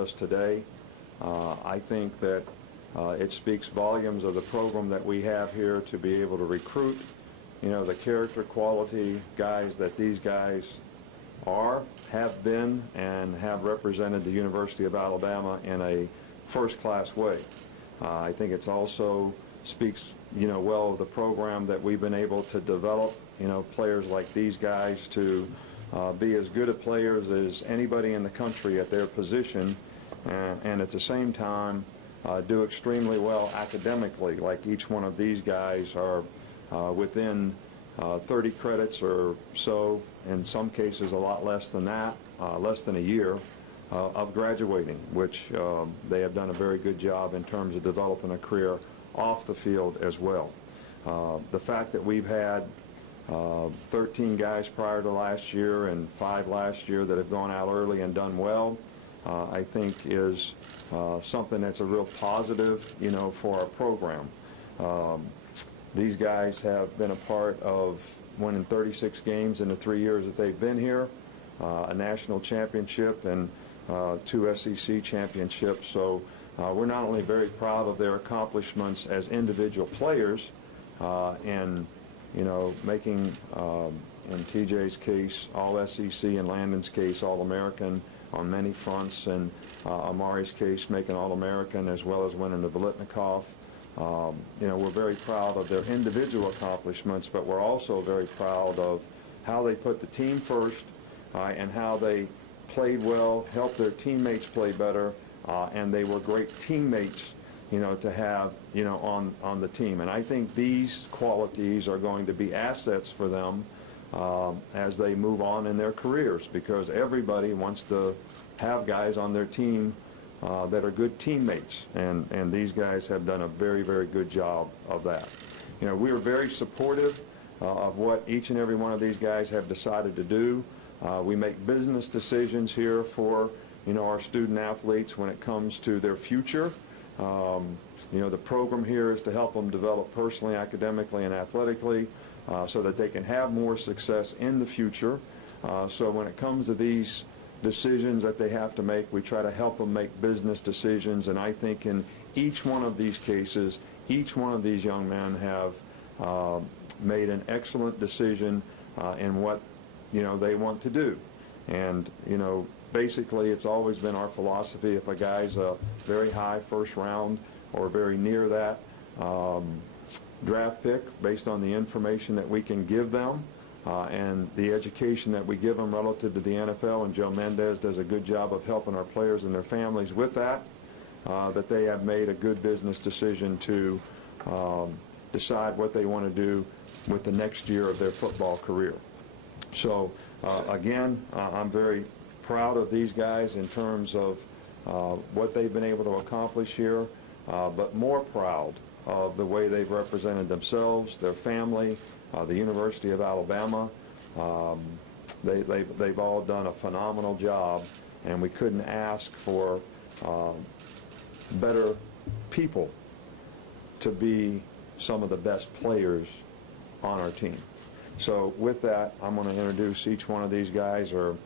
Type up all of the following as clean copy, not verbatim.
us today. I think that it speaks volumes of the program that we have here to be able to recruit, the character quality guys that these guys are, have been, and have represented the University of Alabama in a first-class way. I think it's also speaks, well of the program that we've been able to develop, players like these guys to be as good at players as anybody in the country at their position, and at the same time do extremely well academically, like each one of these guys are within 30 credits or so, in some cases a lot less than that, less than a year of graduating, which they have done a very good job in terms of developing a career off the field as well. The fact that we've had 13 guys prior to last year and 5 last year that have gone out early and done well, I think is something that's a real positive, for our program. These guys have been a part of winning 36 games in the 3 years that they've been here, a national championship and 2 SEC championships. So we're not only very proud of their accomplishments as individual players and making, in TJ's case, all SEC, and Landon's case, All-American on many fronts, and Amari's case, making All-American as well as winning the Biletnikoff. We're very proud of their individual accomplishments, but we're also very proud of how they put the team first and how they played well, helped their teammates play better, and they were great teammates to have, on the team. And I think these qualities are going to be assets for them as they move on in their careers, because everybody wants to have guys on their team that are good teammates, and these guys have done a very, very good job of that. We are very supportive of what each and every one of these guys have decided to do. We make business decisions here for our student athletes when it comes to their future. The program here is to help them develop personally, academically, and athletically so that they can have more success in the future. So when it comes to these decisions that they have to make, we try to help them make business decisions, and I think in each one of these cases, each one of these young men have made an excellent decision in what they want to do. And basically it's always been our philosophy, if a guy's a very high first round or very near that draft pick, based on the information that we can give them and the education that we give them relative to the NFL, and Joe Mendez does a good job of helping our players and their families with that, that they have made a good business decision to decide what they want to do with the next year of their football career. So again, I'm very proud of these guys in terms of what they've been able to accomplish here, but more proud of the way they've represented themselves, their family, the University of Alabama. They've all done a phenomenal job, and we couldn't ask for better people to be some of the best players on our team. So with that, I'm going to introduce each one of these guys, or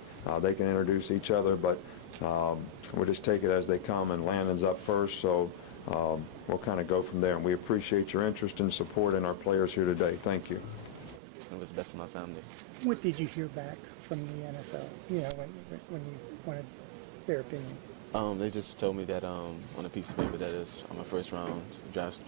they can introduce each other, but we'll just take it as they come, and Landon's up first, so we'll kind of go from there. And we appreciate your interest and support in our players here today. Thank you. It was best for my family. What did you hear back from the NFL, when you wanted their opinion? They just told me that on a piece of paper that is on my first round draft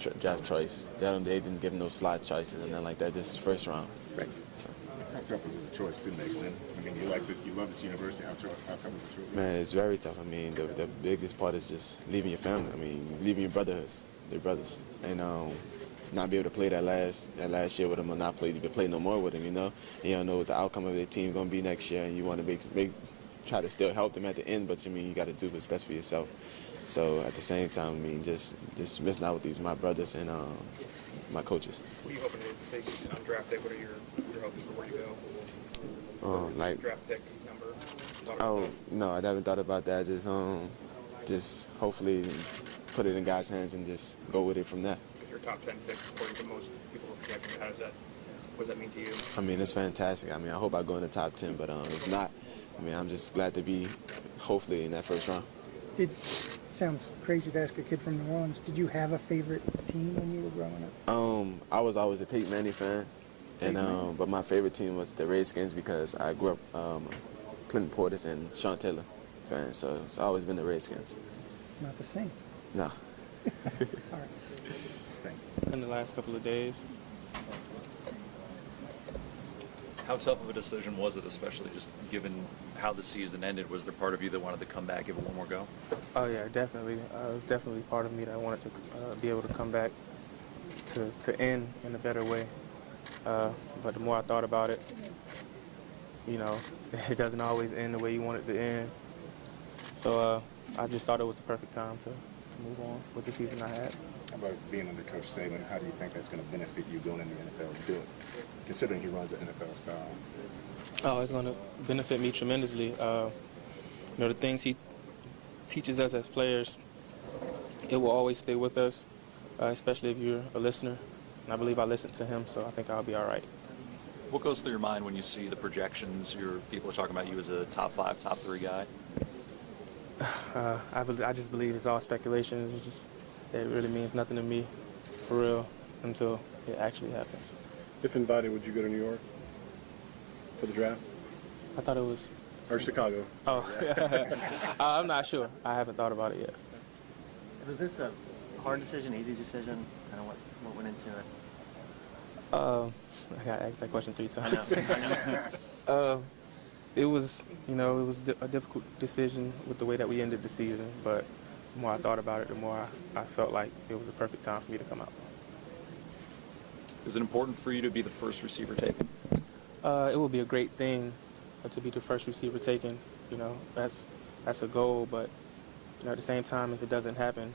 choice. They didn't give no slot choices and nothing like that, just first round. Right. So. How tough is it a choice to make, Lynn? I mean, you love this university. How tough is the choice? Man, it's very tough. I mean, the biggest part is just leaving your family. I mean, leaving your brothers, and not be able to play that last year with them, or not play no more with them. You don't know what the outcome of their team going to be next year, and you want to try to still help them at the end, but you got to do what's best for yourself. So at the same time, just missing out with my brothers and my coaches. What are you hoping to take on draft day? What are your hopes for where you go? Like draft pick number? Oh no, I never thought about that. Just hopefully put it in God's hands and just go with it from there. Because you're top 10 pick according to most people who are projecting. What does that mean to you? I mean, it's fantastic. I mean, I hope I go in the top 10, but if not, I mean, I'm just glad to be hopefully in that first round. Sounds crazy to ask a kid from New Orleans. Did you have a favorite team when you were growing up? I was always a Peyton Manning fan, and but my favorite team was the Redskins because I grew up Clinton Portis and Sean Taylor fan, so it's always been the Redskins. Not the Saints. No. All right. Thanks. In the last couple of days. How tough of a decision was it, especially just given how the season ended? Was there part of you that wanted to come back, give it one more go? Oh yeah, definitely. It was definitely part of me that wanted to be able to come back to end in a better way. But the more I thought about it, you know, it doesn't always end the way you want it to end. So I just thought it was the perfect time to move on with the season I had. How about being under Coach Saban? How do you think that's going to benefit you going into the NFL to do it, considering he runs an NFL style? Oh, it's going to benefit me tremendously. You know, the things he teaches us as players, it will always stay with us, especially if you're a listener. And I believe I listened to him, so I think I'll be all right. What goes through your mind when you see the projections? People are talking about you as a top 5, top 3 guy. I just believe it's all speculation. It's just, it really means nothing to me, for real, until it actually happens. If invited, would you go to New York for the draft? I thought it was... Or Chicago? Oh, I'm not sure. I haven't thought about it yet. Was this a hard decision, easy decision? Kind of what went into it? I got asked that question 3 times. I know. It was, you know, it was a difficult decision with the way that we ended the season, but the more I thought about it, the more I felt like it was a perfect time for me to come out. Is it important for you to be the first receiver taken? It would be a great thing to be the first receiver taken. You know, that's a goal, but you know, at the same time, if it doesn't happen,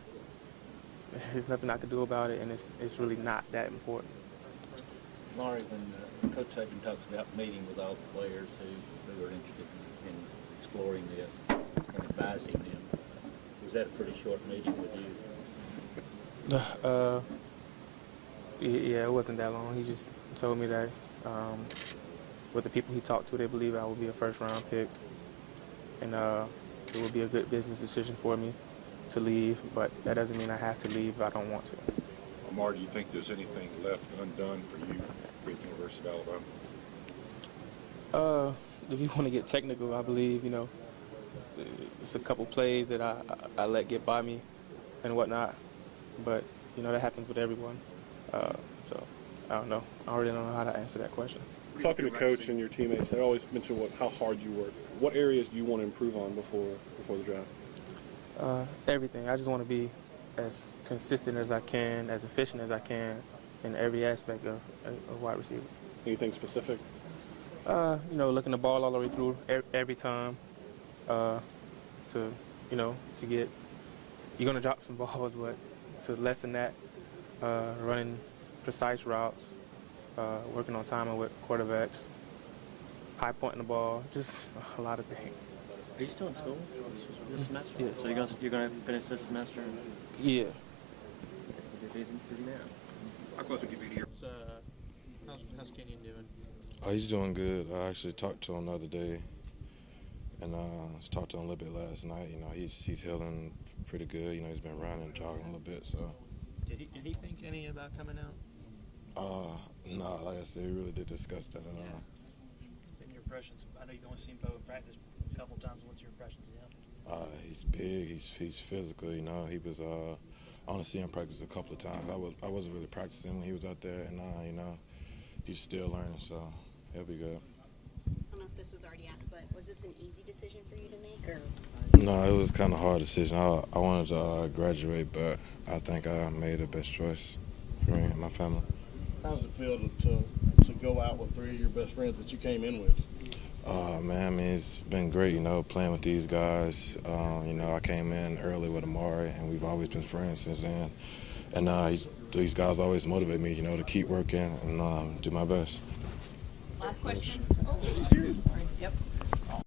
there's nothing I can do about it, and it's really not that important. Laurie, when Coach Saban talks about meeting with all the players who are interested in exploring this and advising them, was that a pretty short meeting with you? Yeah, it wasn't that long. He just told me that with the people he talked to, they believe I will be a first-round pick, and it will be a good business decision for me to leave, but that doesn't mean I have to leave if I don't want to. Lamar, do you think there's anything left undone for you with the University of Alabama? If you want to get technical, I believe, you know, it's a couple plays that I let get by me and whatnot, but, you know, that happens with everyone. So, I don't know. I already don't know how to answer that question. Talking to Coach and your teammates, they always mention how hard you work. What areas do you want to improve on before the draft? Everything. I just want to be as consistent as I can, as efficient as I can in every aspect of wide receiver. Anything specific? You know, looking the ball all the way through every time to, you know, to get, you're going to drop some balls, but to lessen that, running precise routes, working on timing with quarterbacks, high pointing the ball, just a lot of things. Are you still in school this semester? Yeah. So you're going to finish this semester? Yeah. Busy now. How close would you be to your... How's Kenyon doing? He's doing good. I actually talked to him the other day, and talked to him a little bit last night. You know, he's healing pretty good. You know, he's been running, jogging a little bit. So. Did he think any about coming out? No, like I said, we really did discuss that at all. And your impressions? I know you've only seen Bo in practice a couple times. What's your impressions of him? He's big. He's physical. You know, he was. I only see him practice a couple of times. I wasn't really practicing when he was out there, and you know, he's still learning. So he'll be good. I don't know if this was already asked, but was this an easy decision for you to make, or? No, it was kind of a hard decision. I wanted to graduate, but I think I made the best choice for me and my family. How's it feel to go out with 3 of your best friends that you came in with? Man, I mean, it's been great, you know, playing with these guys. You know, I came in early with Amari, and we've always been friends since then. And these guys always motivate me, you know, to keep working and do my best. Last question. Oh, serious?